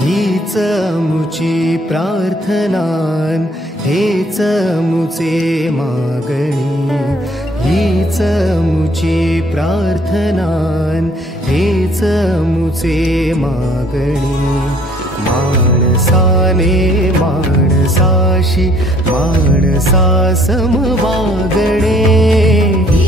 हीच मुची प्रार्थनान, हेच मुचे मागणी। हीच मुची प्रार्थनान, हेच मुचे मागणी। माणसाने माणसाशी माणसासम वागणे।